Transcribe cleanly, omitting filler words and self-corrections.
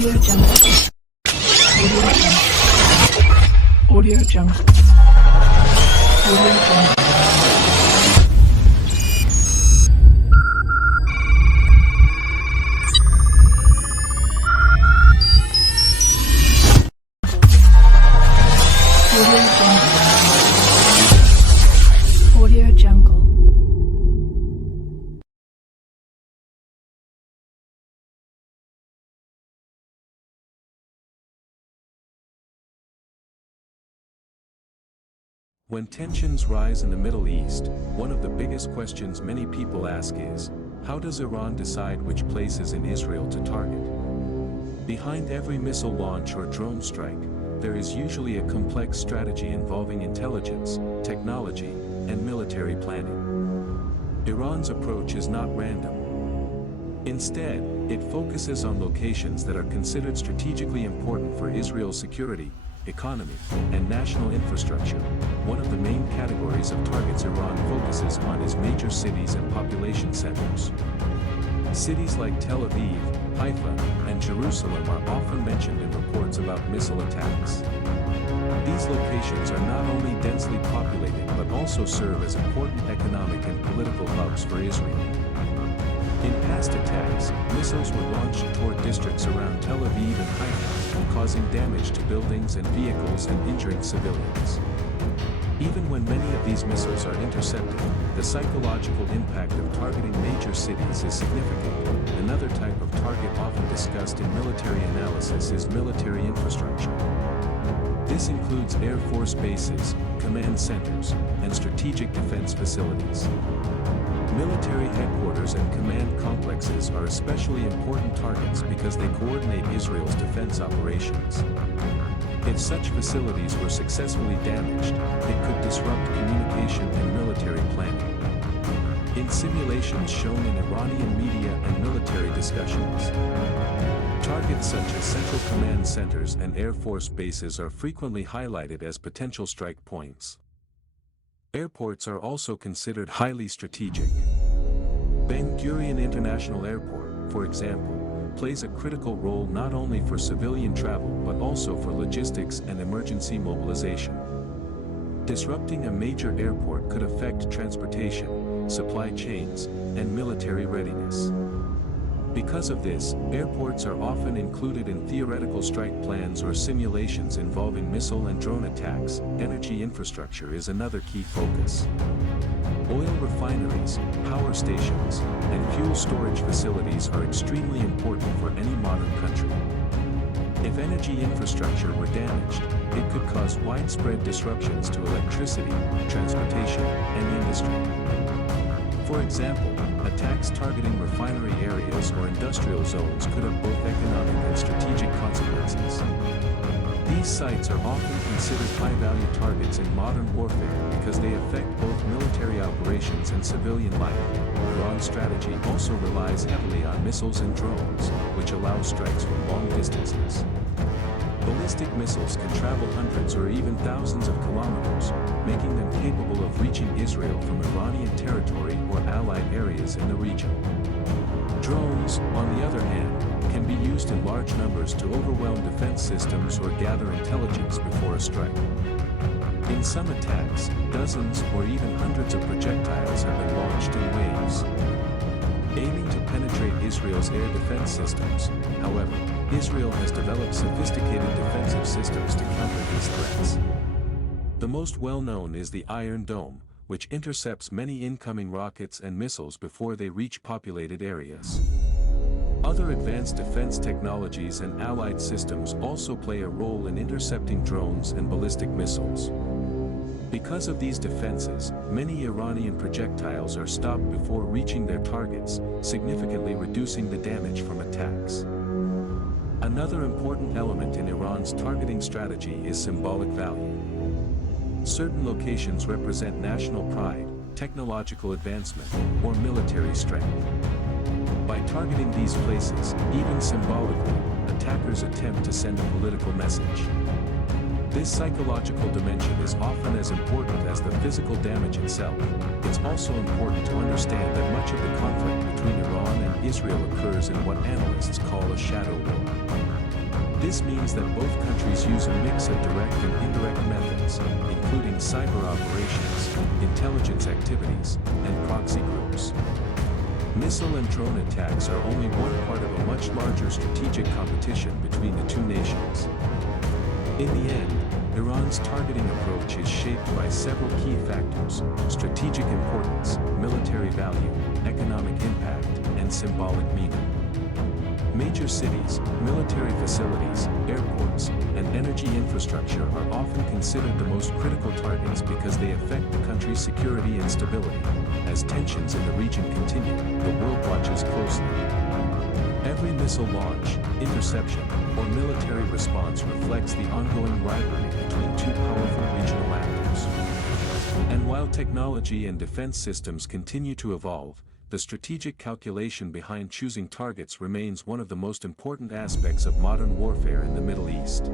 Audio Jungle. Audio Jungle. Audio Jungle. Audio Jungle. When tensions rise in the Middle East, one of the biggest questions many people ask is, how does Iran decide which places in Israel to target? Behind every missile launch or drone strike, there is usually a complex strategy involving intelligence, technology, and military planning. Iran's approach is not random. Instead, it focuses on locations that are considered strategically important for Israel's security, economy, and national infrastructure. One of the main categories of targets Iran focuses on is major cities and population centers. Cities like Tel Aviv, Haifa, and Jerusalem are often mentioned in reports about missile attacks. These locations are not only densely populated but also serve as important economic and political hubs for Israel. In past attacks, missiles were launched toward districts around Tel Aviv and Haifa, causing damage to buildings and vehicles and injuring civilians. Even when many of these missiles are intercepted, the psychological impact of targeting major cities is significant. Another type of target often discussed in military analysis is military infrastructure. This includes Air Force bases, command centers, and strategic defense facilities. Military headquarters and command complexes are especially important targets because they coordinate Israel's defense operations. If such facilities were successfully damaged, it could disrupt communication and military planning. In simulations shown in Iranian media and military discussions, targets such as central command centers and Air Force bases are frequently highlighted as potential strike points. Airports are also considered highly strategic. Ben Gurion International Airport, for example, plays a critical role not only for civilian travel but also for logistics and emergency mobilization. Disrupting a major airport could affect transportation, supply chains, and military readiness. Because of this, airports are often included in theoretical strike plans or simulations involving missile and drone attacks. Energy infrastructure is another key focus. Oil refineries, power stations, and fuel storage facilities are extremely important for any modern country. If energy infrastructure were damaged, it could cause widespread disruptions to electricity, transportation, and industry. For example, attacks targeting refinery areas or industrial zones could have both economic and strategic consequences. These sites are often considered high-value targets in modern warfare because they affect both military operations and civilian life. Iran's strategy also relies heavily on missiles and drones, which allow strikes from long distances. Ballistic missiles can travel hundreds or even thousands of kilometers, making them capable of reaching Israel from Iranian territory or allied areas in the region. Drones, on the other hand, can be used in large numbers to overwhelm defense systems or gather intelligence before a strike. In some attacks, dozens or even hundreds of projectiles have been launched in waves, aiming to penetrate Israel's air defense systems. However, Israel has developed sophisticated defensive systems to counter these threats. The most well-known is the Iron Dome, which intercepts many incoming rockets and missiles before they reach populated areas. Other advanced defense technologies and allied systems also play a role in intercepting drones and ballistic missiles. Because of these defenses, many Iranian projectiles are stopped before reaching their targets, significantly reducing the damage from attacks. Another important element in Iran's targeting strategy is symbolic value. Certain locations represent national pride, technological advancement, or military strength. By targeting these places, even symbolically, attackers attempt to send a political message. This psychological dimension is often as important as the physical damage itself. It's also important to understand that much of the conflict between Iran and Israel occurs in what analysts call a shadow war. This means that both countries use a mix of direct and indirect methods, including cyber operations, intelligence activities, and proxy groups. Missile and drone attacks are only one part of a much larger strategic competition between the two nations. In the end, Iran's targeting approach is shaped by several key factors: strategic importance, military value, economic impact, and symbolic meaning. Major cities, military facilities, airports, and energy infrastructure are often considered the most critical targets because they affect the country's security and stability. As tensions in the region continue, the world watches closely. Every missile launch, interception, or military response reflects the ongoing rivalry between two powerful regional actors. And while technology and defense systems continue to evolve, the strategic calculation behind choosing targets remains one of the most important aspects of modern warfare in the Middle East.